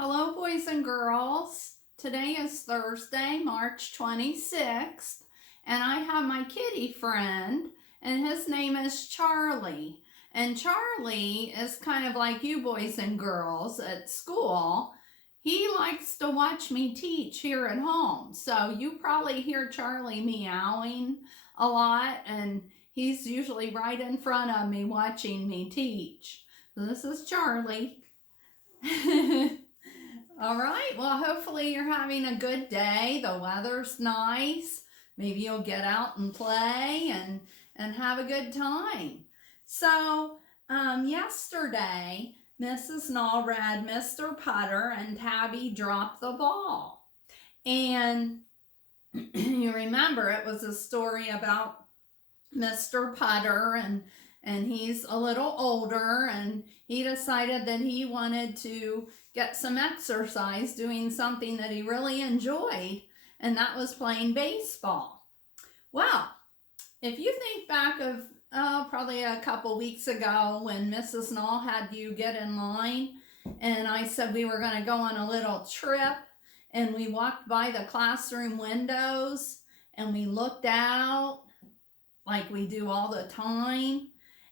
Hello, boys and girls. Today is Thursday, March 26th, and I have my kitty friend, and his name is Charlie. And Charlie is kind of like you boys and girls at school. He likes to watch me teach here at home. So you probably hear Charlie meowing a lot, and he's usually right in front of me watching me teach. This is Charlie. All right. Well, hopefully you're having a good day. The weather's nice. Maybe you'll get out and play and have a good time. So, yesterday, Mrs. Null read Mr. Putter and Tabby dropped the ball. And you remember it was a story about Mr. Putter and he's a little older and he decided that he wanted to get some exercise doing something that he really enjoyed, and that was playing baseball. Well, if you think back of probably a couple weeks ago when Mrs. Null had you get in line and I said we were going to go on a little trip, and we walked by the classroom windows and we looked out like we do all the time,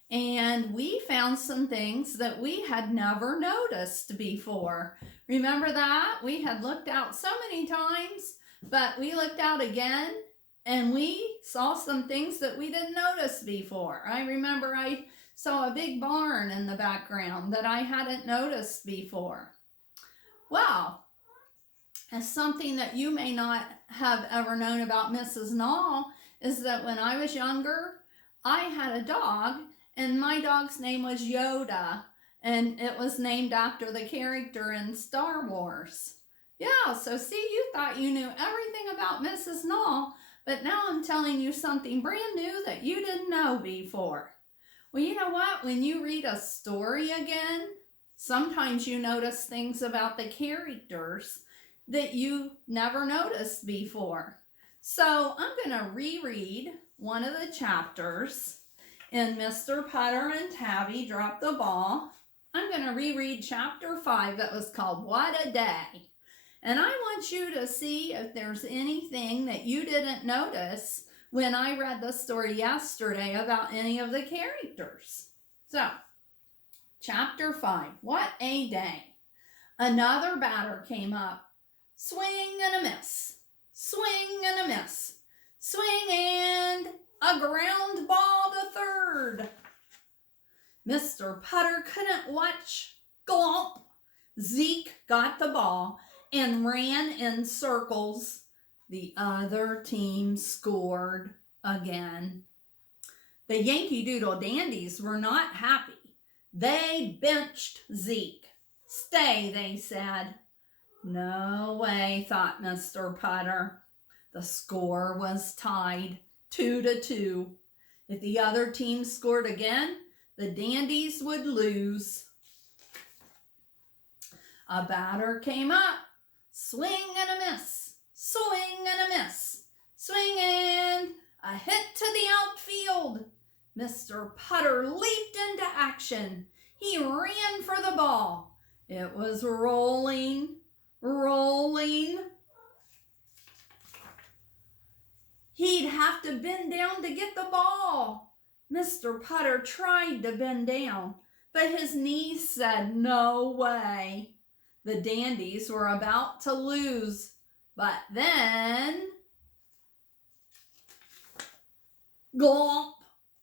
and we found some things that we had never noticed before. Remember that? We had looked out so many times, but we looked out again and we saw some things that we didn't notice before. I remember I saw a big barn in the background that I hadn't noticed before. Well, as something that you may not have ever known about Mrs. Null is that when I was younger, I had a dog, and my dog's name was Yoda, and it was named after the character in Star Wars. Yeah, so see, you thought you knew everything about Mrs. Null, but now I'm telling you something brand new that you didn't know before. Well, you know what? When you read a story again, sometimes you notice things about the characters that you never noticed before. So I'm going to reread one of the chapters in Mr. Putter and Tabby Drop the Ball. I'm going to reread chapter 5 that was called What a Day. And I want you to see if there's anything that you didn't notice when I read the story yesterday about any of the characters. So, chapter 5, What a Day. Another batter came up. Swing and a miss. Swing and a miss. Swing and a ground ball to third. Mr. Putter couldn't watch. Glomp. Zeke got the ball and ran in circles. The other team scored again. The Yankee Doodle Dandies were not happy. They benched Zeke. Stay, they said. No way, thought Mr. Putter. The score was tied 2-2. If the other team scored again, the Dandies would lose. A batter came up. Swing and a miss. Swing and a miss. Swing and a hit to the outfield. Mr. Putter leaped into action. He ran for the ball. It was rolling. He'd have to bend down to get the ball. Mr. Putter tried to bend down, but his knees said no way. The Dandies were about to lose, but then... Glomp!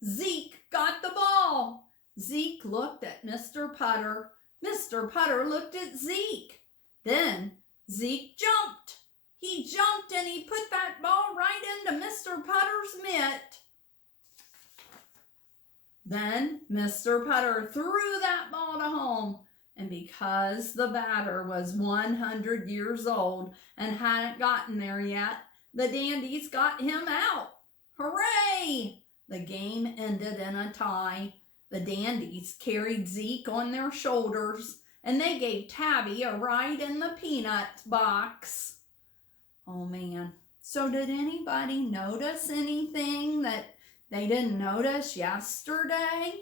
Zeke got the ball. Zeke looked at Mr. Putter. Mr. Putter looked at Zeke. Then Zeke jumped. He jumped and he put that ball right into Mr. Putter's mitt. Then Mr. Putter threw that ball to home. And because the batter was 100 years old and hadn't gotten there yet, the Dandies got him out. Hooray! The game ended in a tie. The Dandies carried Zeke on their shoulders, and they gave Tabby a ride in the peanut box. Oh, man. So did anybody notice anything that they didn't notice yesterday?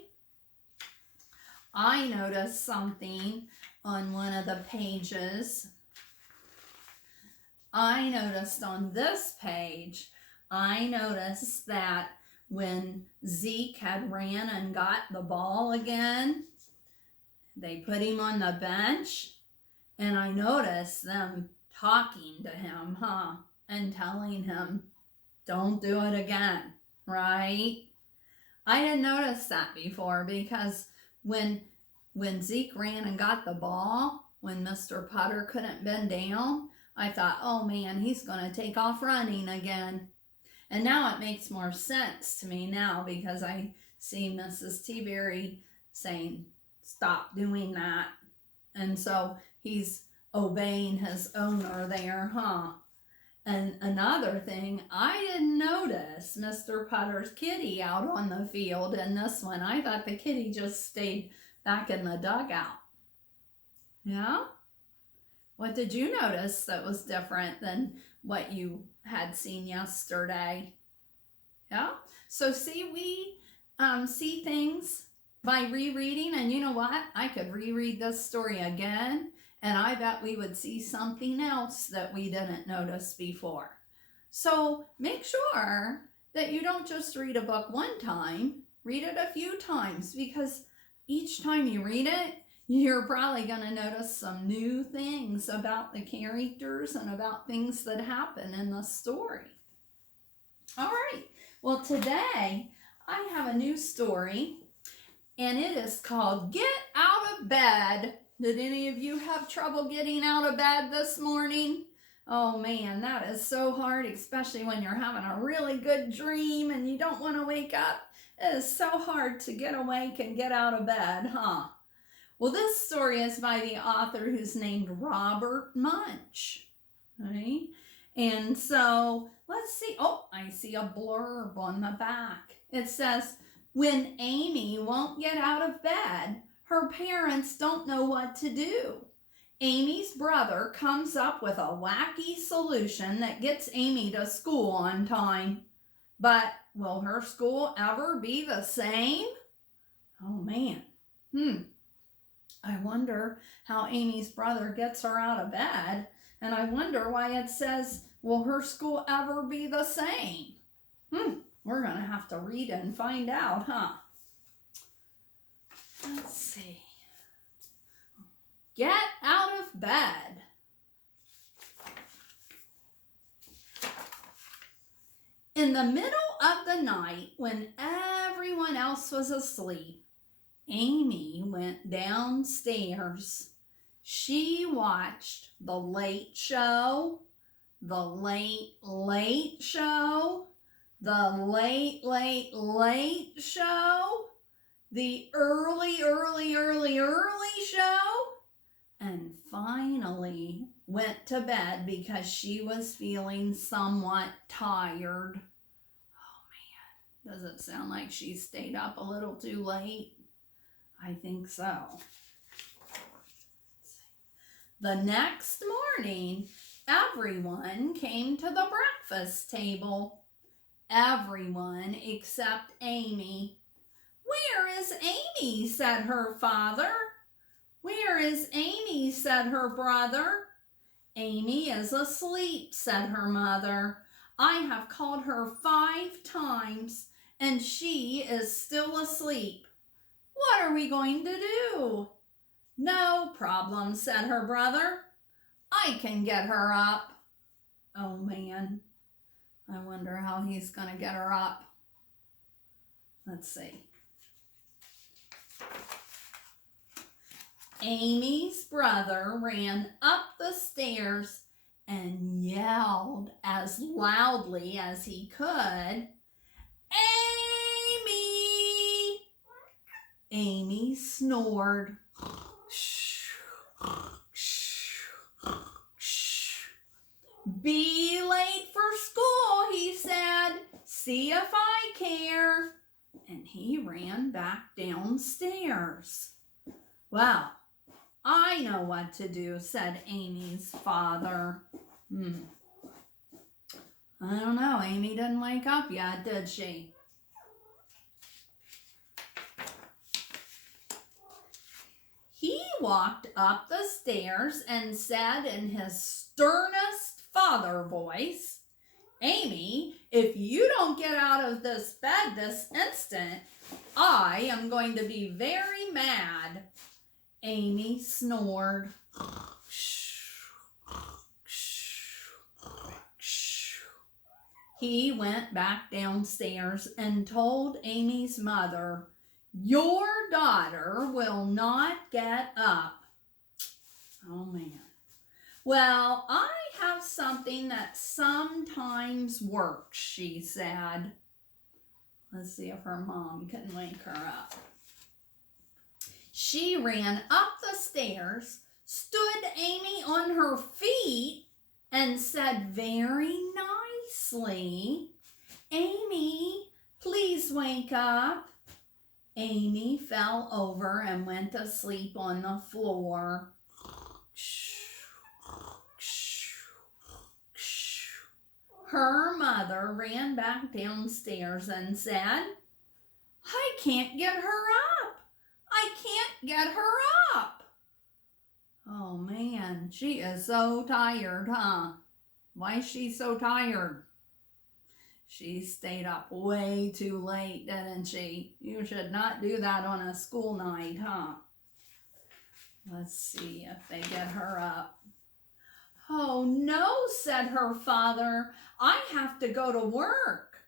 I noticed something on one of the pages, I noticed on this page, I noticed that when Zeke had ran and got the ball again, they put him on the bench, and I noticed them talking to him, and telling him, don't do it again, right? I didn't notice that before, because when Zeke ran and got the ball, when Mr. Putter couldn't bend down, I thought, oh man, he's going to take off running again. And now it makes more sense to me now, because I see Mrs. T-Berry saying, stop doing that. And so he's obeying his owner there, And another thing, I didn't notice Mr. Putter's kitty out on the field in this one. I thought the kitty just stayed back in the dugout. Yeah? What did you notice that was different than what you had seen yesterday? Yeah? So see, we see things by rereading, and you know what? I could reread this story again, and I bet we would see something else that we didn't notice before. So make sure that you don't just read a book one time, read it a few times, because each time you read it, you're probably going to notice some new things about the characters and about things that happen in the story. All right, well today I have a new story, and it is called Get Out of Bed. Did any of you have trouble getting out of bed this morning? Oh man, that is so hard, especially when you're having a really good dream and you don't want to wake up. It is so hard to get awake and get out of bed, Well, this story is by the author who's named Robert Munsch, right? And so let's see. Oh, I see a blurb on the back. It says, when Amy won't get out of bed, her parents don't know what to do. Amy's brother comes up with a wacky solution that gets Amy to school on time. But will her school ever be the same? Oh man. I wonder how Amy's brother gets her out of bed, and I wonder why it says, will her school ever be the same? We're going to have to read it and find out, Let's see. Get out of bed. In the middle of the night, when everyone else was asleep, Amy went downstairs. She watched The Late Show, The Late Late Show, The Late Late Late Show, The Early Early Early Early Show, and finally went to bed because she was feeling somewhat tired. Oh man, does it sound like she stayed up a little too late? I think so. The next morning, everyone came to the breakfast table. Everyone except Amy. Where is Amy? Said her father. Where is Amy? Said her brother. Amy is asleep, said her mother. I have called her 5 times, and she is still asleep. What are we going to do? No problem, said her brother. I can get her up. Oh man, I wonder how he's going to get her up. Let's see. Amy's brother ran up the stairs and yelled as loudly as he could, Amy! Amy snored. Be late for school, he said. See if I care. And he ran back downstairs. Well, I know what to do, said Amy's father. I don't know. Amy didn't wake up yet, did she? He walked up the stairs and said in his sternest father voice, "Amy, if you don't get out of this bed this instant, I am going to be very mad." Amy snored. He went back downstairs and told Amy's mother, "Your daughter will not get up." Oh man. "Well, I have something that sometimes works," she said. Let's see if her mom can wake her up. She ran up the stairs, stood Amy on her feet, and said very nicely, "Amy, please wake up." Amy fell over and went to sleep on the floor. Her mother ran back downstairs and said, "I can't get her up. I can't get her up." Oh man, she is so tired, huh? Why is she so tired? She stayed up way too late, didn't she? You should not do that on a school night, huh? Let's see if they get her up. "Oh no," said her father, "I have to go to work."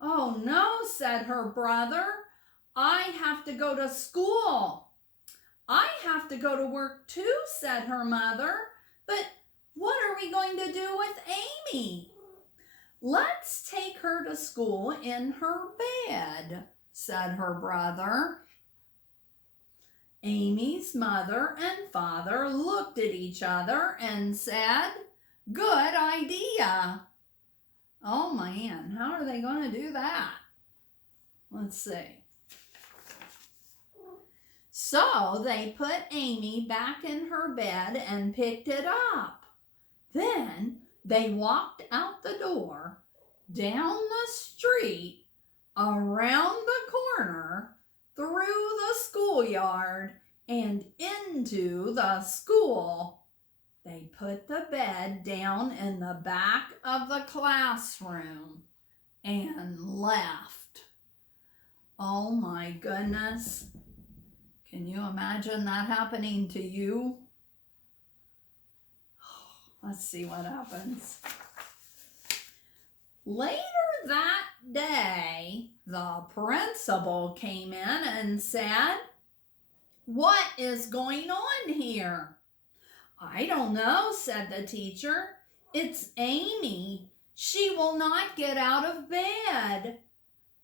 "Oh no," said her brother, "I have to go to school." "I have to go to work too," said her mother, "but what are we going to do with Amy?" "Let's take her to school in her bed," said her brother. Amy's mother and father looked at each other and said, "Good idea." Oh man, how are they going to do that? Let's see. So they put Amy back in her bed and picked it up. Then they walked out the door, down the street, around the corner, through the schoolyard, and into the school. They put the bed down in the back of the classroom and left. Oh my goodness. Can you imagine that happening to you? Let's see what happens. Later that day, the principal came in and said, "What is going on here?" "I don't know," said the teacher. "It's Amy. She will not get out of bed."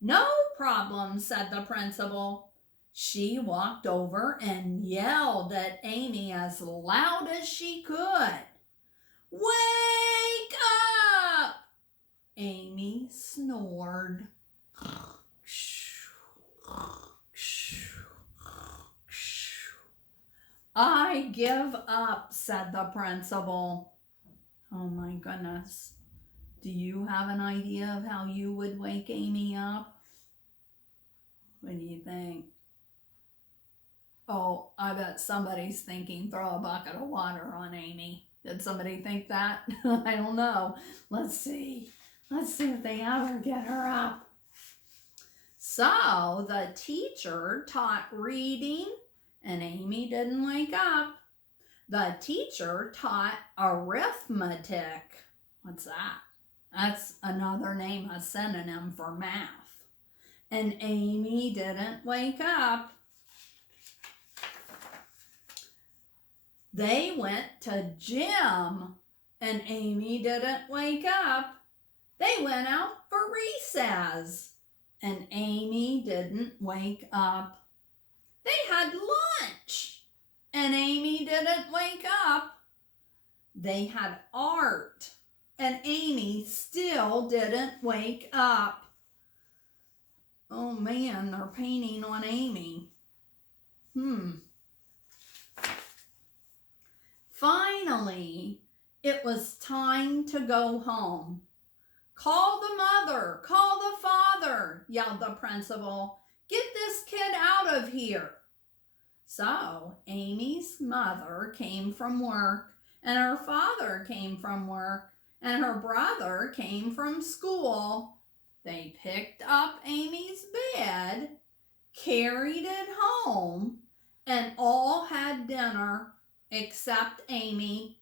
"No problem," said the principal. She walked over and yelled at Amy as loud as she could. "Wake up!" Amy snored. "I give up," said the principal. Oh my goodness. Do you have an idea of how you would wake Amy up? What do you think? Oh, I bet somebody's thinking throw a bucket of water on Amy. Did somebody think that? I don't know. Let's see. Let's see if they ever get her up. So the teacher taught reading and Amy didn't wake up. The teacher taught arithmetic. What's that? That's another name, a synonym for math. And Amy didn't wake up. They went to gym and Amy didn't wake up. They went out for recess and Amy didn't wake up. They had lunch and Amy didn't wake up. They had art and Amy still didn't wake up. Oh man, they're painting on Amy. Finally, it was time to go home. "Call the mother, call the father," yelled the principal. "Get this kid out of here." So Amy's mother came from work, and her father came from work, and her brother came from school. They picked up Amy's bed, carried it home, and all had dinner except Amy.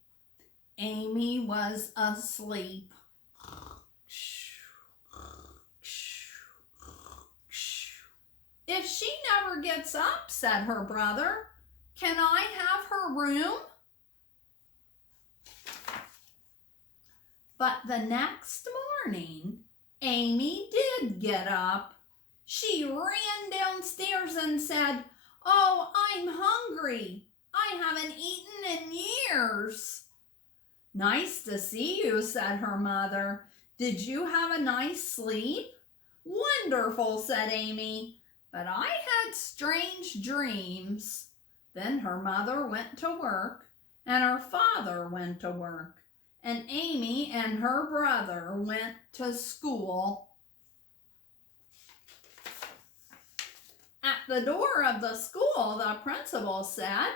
Amy was asleep. If she never gets up, said her brother, can I have her room? But the next morning, Amy did get up. She ran downstairs and said, "Oh, I'm hungry. I haven't eaten in years." "Nice to see you," said her mother. "Did you have a nice sleep?" "Wonderful," said Amy. "But I had strange dreams." Then her mother went to work, and her father went to work, and Amy and her brother went to school. At the door of the school, the principal said,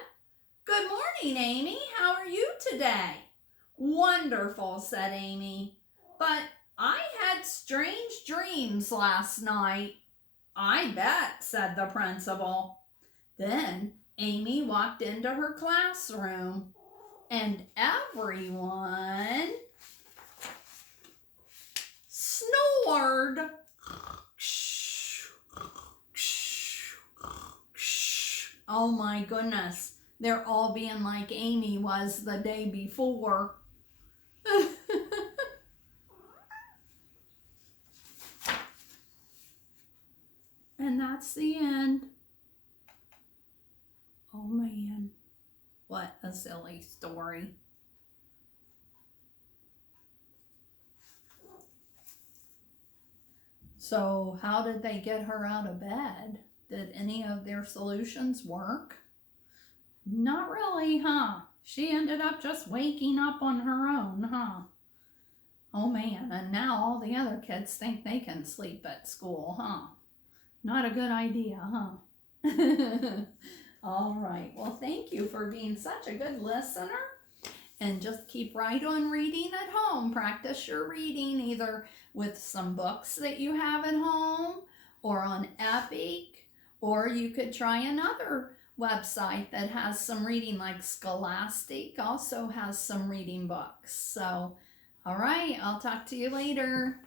"Good morning, Amy. How are you today?" "Wonderful," said Amy. "But I had strange dreams last night." "I bet," said the principal. Then Amy walked into her classroom, and everyone snored. Oh my goodness, they're all being like Amy was the day before. And that's the end. Oh man, what a silly story. So how did they get her out of bed? Did any of their solutions work? Not really, huh? She ended up just waking up on her own, huh? Oh man, and now all the other kids think they can sleep at school, huh? Not a good idea, huh? All right, well, thank you for being such a good listener. And just keep right on reading at home. Practice your reading either with some books that you have at home or on Epic, or you could try another website that has some reading, like Scholastic also has some reading books. So, all right, I'll talk to you later.